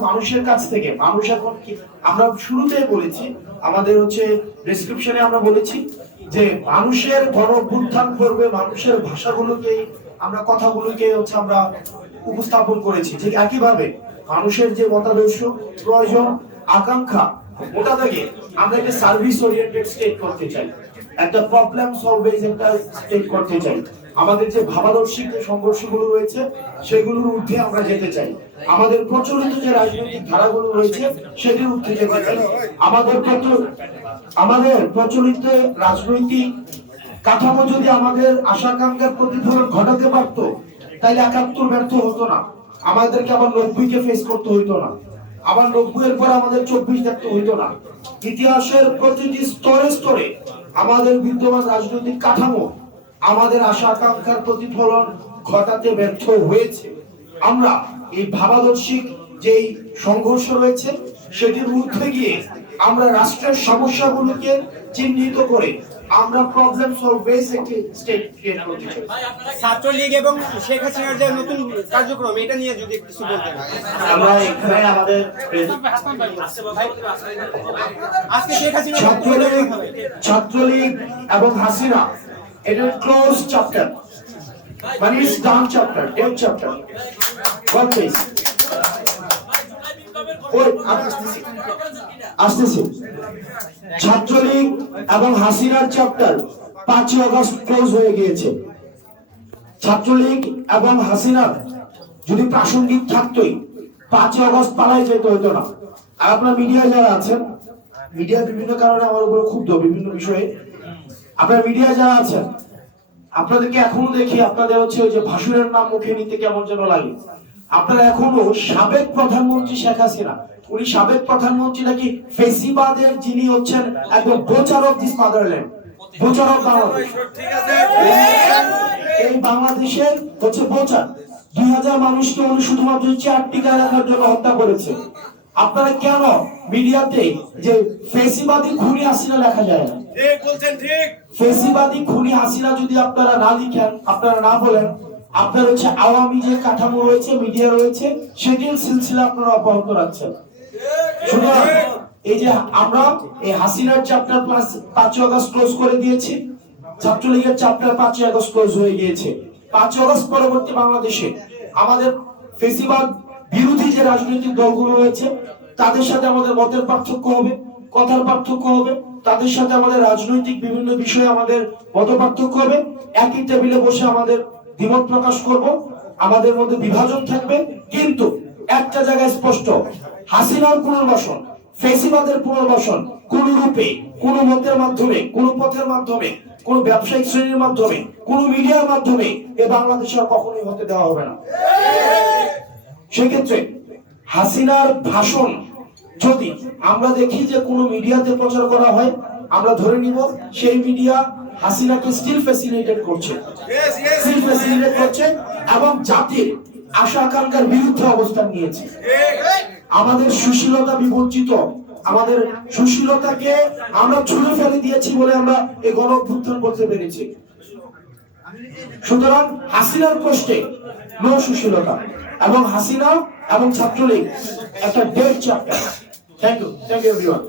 মানুষের কাছ মানুষের যে করবে, মানুষের ভাষাগুলোকে আমরা কথাগুলোকে হচ্ছে আমরা উপস্থাপন করেছি। ঠিক একইভাবে মানুষের যে মতাদর্শ প্রয়োজন, আকাঙ্ক্ষা, ওটা থেকে আমরা একটা সার্ভিস ওরিয়েন্টেড স্টেট করতে চাই। একটা প্রবলেম সলভেজ একটা স্টেট করতে চাই। আমাদের যে ভাবাদর্শিক যে সংঘর্ষগুলো রয়েছে, সেগুলোর ঊর্ধ্বে আমরা যেতে চাই। আমাদের প্রচলিত যে রাজনৈতিক ধারাগুলো রয়েছে, সেটির ঊর্ধ্বে যেতে চাই। আমাদের আমাদের প্রচলিত রাজনৈতিক কাঠামো যদি আমাদের আশা আকাঙ্ক্ষার প্রতিফলন ঘটাতে পারতো তাহলে একাত্তর ব্যর্থ হতো না। আমাদেরকে আবার নব্বইকে ফেস করতে হইতো না। আবার নব্বই এর পর আমাদের চব্বিশ দেখতে হইতো না। ইতিহাসের প্রতিটি স্তরে স্তরে আমাদের বিদ্যমান রাজনৈতিক কাঠামো আমাদের আশা আকাঙ্ক্ষার প্রতিফলন ঘটাতে ব্যর্থ হয়েছে। আমরা এই ভাবাদর্শিক যেই সংঘর্ষ রয়েছে সেটির ঊর্ধ্বে গিয়ে আমরা রাষ্ট্রের সমস্যাগুলোকে চিহ্নিত করে আমরা প্রবলেম সলভ বেস একটি স্টেট ক্রিয়েট করতে চাই। ছাত্রলীগ এবং শেখ হাসিনার যে নতুন কার্যক্রম এটা নিয়ে যদি একটু কিছু বলতেন আমরা এখানে আমাদের আজকে শেখ হাসিনা ছাত্রলীগ ছাত্রলীগ এবং হাসিনা ক্লোজ চ্যাপ্টার মানে it's done chapter dead chapter one please ওই আমি আসতেছি। ছাত্রলীগ এবং হাসিনার চ্যাপ্টার পাঁচই আগস্ট ক্লোজ হয়ে গিয়েছে। ছাত্রলীগ এবং হাসিনার যদি প্রাসঙ্গিক থাকতোই, পাঁচই আগস্ট পালাই যেতে হতো না। আর আপনার মিডিয়ায় যারা আছেন মিডিয়া বিভিন্ন কারণে আমার উপরে ক্ষুব্ধ, বিভিন্ন বিষয়ে। আপনার মিডিয়া যারা আছেন, আপনাদেরকে এখনও দেখি আপনাদের হচ্ছে ওই যে ভাসুরের নাম মুখে নিতে কেমন যেন লাগে। আপনারা এখনও সাবেক প্রধানমন্ত্রী শেখ হাসিনা, উনি সাবেক প্রধানমন্ত্রী নাকি ফেসিবাদের যিনি হচ্ছেন একদম butcher of this motherland butcher of Bangladesh এই বাংলাদেশের হচ্ছে বোচার দুই হাজার মানুষকে উনি শুধুমাত্র চেয়ার টিকায় রাখার জন্য হত্যা করেছে। আপনারা কেন মিডিয়াতে যে ফেসিবাদী খুনি হাসিনা লেখা যায় না? ঠিক বলছেন ঠিক। ফেসিবাদী খুনি হাসিনা যদি আপনারা না লিখেন আপনারা না বলেন আপনার হচ্ছে আওয়ামী যে কাঠামো রয়েছে মিডিয়া রয়েছে সেটির সিলসিলা আপনারা অব্যাহত রাখছেন। সুতরাং এই যে আমরা এই হাসিনার চ্যাপ্টার প্লাস পাঁচই আগস্ট ক্লোজ করে দিয়েছি ছাত্রলীগের চ্যাপ্টার পাঁচই আগস্ট ক্লোজ হয়ে গিয়েছে। পাঁচই আগস্ট পরবর্তী বাংলাদেশে আমাদের ফেসিবাদ বিরোধী যে রাজনৈতিক দলগুলো রয়েছে, তাদের সাথে আমাদের মতের পার্থক্য হবে, কথার পার্থক্য হবে, তাদের সাথে আমাদের রাজনৈতিক বিভিন্ন বিষয়ে আমাদের মত পার্থক্য হবে। একই টেবিলে বসে আমাদের দ্বিমত প্রকাশ করব, আমাদের মধ্যে বিভাজন থাকবে। কিন্তু একটা জায়গায় স্পষ্ট, হাসিনার পুনর্বাসন, ফেসিবাদের পুনর্বাসন কোন রূপে, কোন মতের মাধ্যমে, কোন পথের মাধ্যমে, কোন ব্যবসায়িক শ্রেণির মাধ্যমে, কোন মিডিয়ার মাধ্যমে এ বাংলাদেশে কখনোই হতে দেওয়া হবে না। সেক্ষেত্রে হাসিনার ভাষণ যদি আমরা দেখি যে কোনো মিডিয়াতে প্রচার করা হয় আমরা ধরে নিব সেই মিডিয়া হাসিনাকে স্টিল ফ্যাসিলিটেট করছে। স্টিল ফ্যাসিলিটেট করছে এবং জাতির আশা আকাঙ্ক্ষার বিরুদ্ধে অবস্থান নিয়েছে। আমাদের সুশীলতা বিবঞ্চিত আমাদের সুশীলতাকে আমরা ছুঁড়ে ফেলে দিয়েছি বলে আমরা এই গণ অভ্যুত্থান করতে পেরেছি। সুতরাং হাসিনার প্রশ্নে নো সুশীলতা। এবং হাসিনা এবং ছাত্রলীগ। একটা date chapter thank you thank you everyone